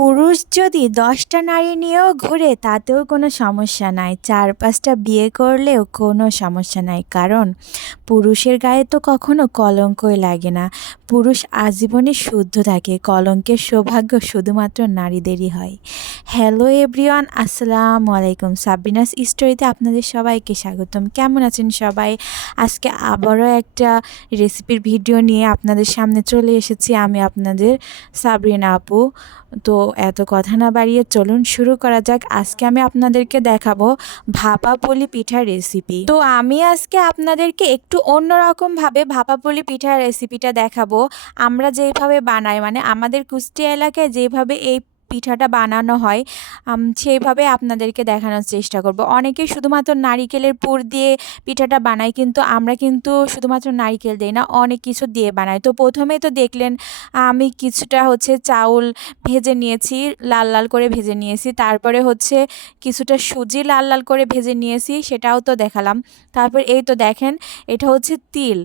পুরুষ যদি দশটা নারী নিয়েও ঘুরে, তাতেও কোনো সমস্যা নাই। চার, পাঁচটা বিয়ে করলেও কোনো সমস্যা নাই। কারণ পুরুষের গায়ে তো কখনো কলঙ্কই লাগে না। পুরুষ আজীবনে শুদ্ধ থাকে, কলঙ্কের সৌভাগ্য শুধুমাত্র নারীদেরই হয়। হ্যালো এভরিওয়ান, আসসালামু আলাইকুম। সাবিনাস স্টোরিতে আপনাদের সবাইকে স্বাগতম। কেমন আছেন সবাই? আজকে আবারও একটা রেসিপির ভিডিও নিয়ে আপনাদের সামনে চলে এসেছি। আমি আপনাদের সাবরিনা আপু। তো এত কথা না বাড়িয়ে চলুন শুরু করা যাক। আজকে আমি আপনাদেরকে দেখাবো ভাপা পলি পিঠার রেসিপি তো আমি আজকে আপনাদেরকে একটু অন্যরকমভাবে ভাপা পলি পিঠার রেসিপিটা দেখাবো। আমরা যেইভাবে বানাই মানে আমাদের কুষ্টিয়া এলাকায় যেভাবে এই পিঠাটা বানানো হয় সেইভাবে আপনাদেরকে দেখানোর চেষ্টা করব। অনেকে শুধুমাত্র নারিকেলের পুর দিয়ে পিঠাটা বানায়, কিন্তু আমরা কিন্তু শুধুমাত্র নারিকেল দিই না, অনেক কিছু দিয়ে বানাই। তো প্রথমে তো দেখলেন, আমি কিছুটা হচ্ছে চাউল ভেজে নিয়েছি, লাল লাল করে ভেজে নিয়েছি, তারপরে হচ্ছে কিছুটা সুজি লাল লাল করে ভেজে নিয়েছি, সেটাও তো দেখালাম। তারপর এই তো দেখেন, এটা হচ্ছে তিল।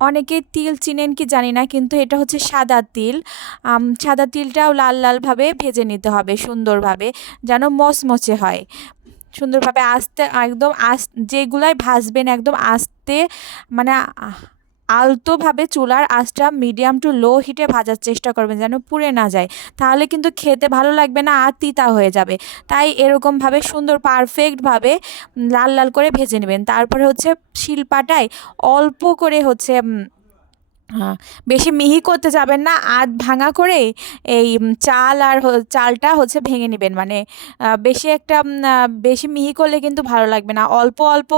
অনেকে তিল চিনেন কি জানি না, কিন্তু এটা হচ্ছে সাদা তিল। সাদা তিলটাও লাল লালভাবে ভেজে নিতে হবে সুন্দরভাবে, যেন মচমচে হয়। সুন্দরভাবে আস্তে, একদম আস যেগুলাই ভাজবেন একদম আস্তে মানে আলতোভাবে চুলার আঁচটা মিডিয়াম টু লো হিটে ভাজার চেষ্টা করবেন যেন পুড়ে না যায়। তাহলে কিন্তু খেতে ভালো লাগবে না আর তিতা হয়ে যাবে। তাই এরকমভাবে সুন্দর পারফেক্টভাবে লাল লাল করে ভেজে নেবেন। তারপরে হচ্ছে শিলপাটায় অল্প করে হচ্ছে বেশি মিহি করতে যাবেন না, আধ ভাঙা করে এই চাল আর চালটা হচ্ছে ভেঙে নেবেন। মানে বেশি একটা বেশি মিহি করলে কিন্তু ভালো লাগবে না। অল্প অল্প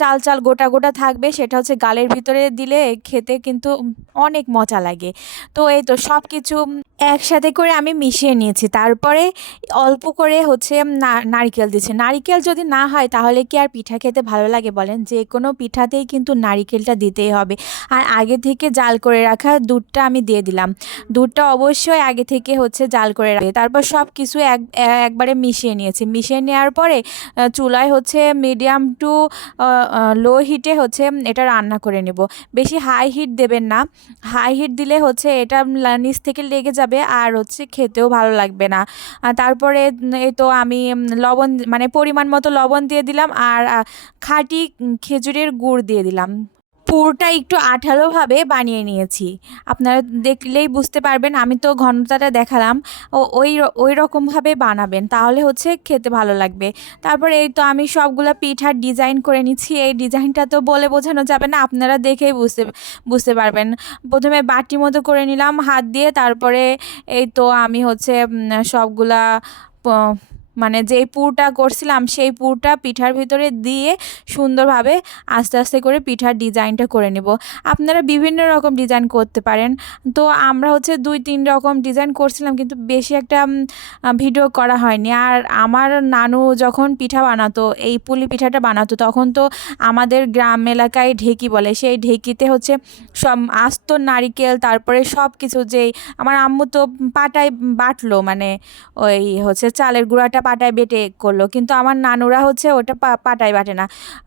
চাল চাল গোটা গোটা থাকবে, সেটা হচ্ছে গালের ভিতরে দিলে খেতে কিন্তু অনেক মজা লাগে। তো এই তো সব কিছু একসাথে করে আমি মিশিয়ে নিয়েছি। তারপরে অল্প করে হচ্ছে নারিকেল দিচ্ছে নারিকেল যদি না হয়, তাহলে কি আর পিঠা খেতে ভালো লাগে বলেন? যে কোনো পিঠাতেই কিন্তু নারিকেলটা দিতেই হবে। আর আগে থেকে জাল করে রাখা দুধটা আমি দিয়ে দিলাম। দুধটা অবশ্যই আগে থেকে হচ্ছে জাল করে রাখবে। তারপর সব কিছু এক, একবারে মিশিয়ে নিয়েছি। মিশিয়ে নেওয়ার পরে চুলায় হচ্ছে মিডিয়াম টু লো হিটে হচ্ছে এটা রান্না করে নেব। বেশি হাই হিট দেবেন না। হাই হিট দিলে হচ্ছে এটা নিচ থেকে লেগে যাবে আর হচ্ছে খেতেও ভালো লাগবে না। তারপরে এই তো আমি লবণ মানে পরিমাণ মতো লবণ দিয়ে দিলাম আর খাঁটি খেজুরের গুড় দিয়ে দিলাম। পুরটা একটু আঠালোভাবে বানিয়ে নিয়েছি। আপনারা দেখলেই বুঝতে পারবেন, আমি তো ঘনতাটা দেখালাম। ও, ওই ওই রকমভাবে বানাবেন, তাহলে হচ্ছে খেতে ভালো লাগবে। তারপরে এই তো আমি সবগুলো পিঠার ডিজাইন করে নিচ্ছি, এই ডিজাইনটা তো বলে বোঝানো যাবে না, আপনারা দেখেই বুঝতে বুঝতে পারবেন। প্রথমে বাটি মতো করে নিলাম হাত দিয়ে, তারপরে এই তো আমি হচ্ছে সবগুলা মানে যেই পুরটা করছিলাম, সেই পুরটা পিঠার ভিতরে দিয়ে সুন্দরভাবে আস্তে আস্তে করে পিঠার ডিজাইনটা করে নেব। আপনারা বিভিন্ন রকম ডিজাইন করতে পারেন। তো আমরা হচ্ছে দুই, তিন রকম ডিজাইন করছিলাম কিন্তু বেশি একটা ভিডিও করা হয়নি। আর আমার নানু যখন পিঠা বানাতো, এই পুলি পিঠাটা বানাতো, তখন তো আমাদের গ্রাম এলাকায় ঢেকি বলে, সেই ঢেকিতে হচ্ছে সব আস্ত নারিকেল, তারপরে সব কিছু যেই, আমার আম্মু তো পাটায় বাটলো মানে ওই হচ্ছে চালের গুঁড়াটা পাটায় বেটে করল। কিন্তু আমার নানুরা হচ্ছে ওটা পাটায় বাটে না।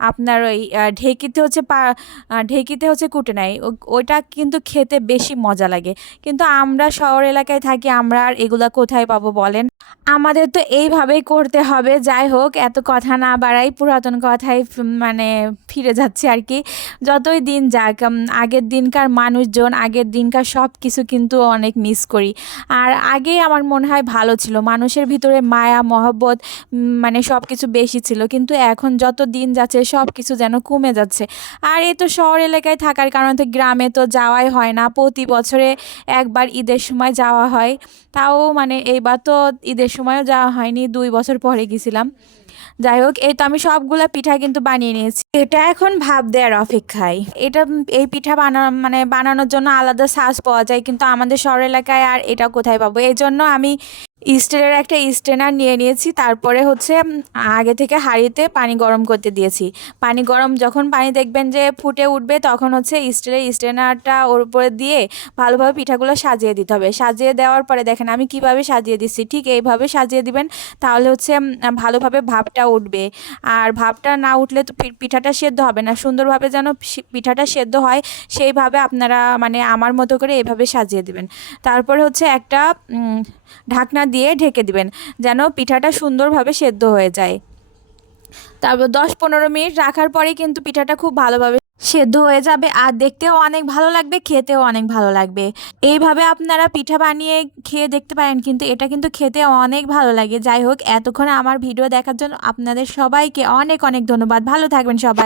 আপনার ওই ঢেকিতে হচ্ছে পা ঢেকিতে হচ্ছে কুটে নেয় ওইটা কিন্তু খেতে বেশি মজা লাগে। কিন্তু আমরা শহর এলাকায় থাকি, আমরা আর এগুলা কোথায় পাবো বলেন? আমাদের তো এইভাবেই করতে হবে। যাই হোক, এত কথা না বাড়াই, পুরাতন কথাই মানে ফিরে যাচ্ছে আর কি। যতই দিন যাক আগের দিনকার মানুষজন, আগের দিনকার সব কিছু কিন্তু অনেক মিস করি। আর আগেই আমার মনে হয় ভালো ছিল। মানুষের ভিতরে মায়া মহব্বত মানে সব কিছু বেশি ছিল। কিন্তু এখন যত দিন যাচ্ছে সব কিছু যেন কমে যাচ্ছে। আর এই তো শহর এলাকায় থাকার কারণে তো গ্রামে তো যাওয়াই হয় না। প্রতি বছরে একবার ঈদের সময় যাওয়া হয়। তাও মানে এইবার তো ঈদের সময়ও যাওয়া হয়নি, দুই বছর পরে গেছিলাম। যাই হোক, এই তো আমি সবগুলো পিঠা কিন্তু বানিয়ে নিয়েছি। এটা এখন ভাব দেওয়ার অপেক্ষায়। এটা এই পিঠা বানানো মানে বানানোর জন্য আলাদা সাজ পাওয়া যায়। কিন্তু আমাদের শহর এলাকায় আর এটা কোথায় পাবো? এই জন্য আমি স্টিলের একটা স্ট্রেনার নিয়ে নিয়েছি, তারপরে হচ্ছে আগে থেকে হাঁড়িতে পানি গরম করতে দিয়েছি। পানি গরম যখন পানি দেখবেন যে ফুটে উঠবে, তখন হচ্ছে স্টিলের স্ট্রেনারটা ওর উপরে দিয়ে ভালোভাবে পিঠাগুলো সাজিয়ে দিতে হবে। সাজিয়ে দেওয়ার পরে দেখেন আমি কীভাবে সাজিয়ে দিচ্ছি, ঠিক এইভাবে সাজিয়ে দিবেন, তাহলে হচ্ছে ভালোভাবে ভাবটা উঠবে। আর ভাবটা না উঠলে তো পিঠাটা সেদ্ধ হবে না। সুন্দরভাবে যেন পিঠাটা সেদ্ধ হয়, সেইভাবে আপনারা মানে আমার মতো করে এভাবে সাজিয়ে দিবেন। তারপরে হচ্ছে একটা ঢাকনা দিয়ে ঢেকে দিবেন, যেন পিঠাটা সুন্দরভাবে সেদ্ধ হয়ে যায়। তারপর দশ পনেরো মিনিট রাখার পরে কিন্তু পিঠাটা খুব ভালোভাবে সেদ্ধ হয়ে যাবে, আর দেখতেও অনেক ভালো লাগবে, খেতেও অনেক ভালো লাগবে। এইভাবে আপনারা পিঠা বানিয়ে খেয়ে দেখতে পারেন, কিন্তু এটা কিন্তু খেতে অনেক ভালো লাগে। যাই হোক, এতক্ষণ আমার ভিডিও দেখার জন্য আপনাদের সবাইকে অনেক অনেক ধন্যবাদ। ভালো থাকবেন সবাই।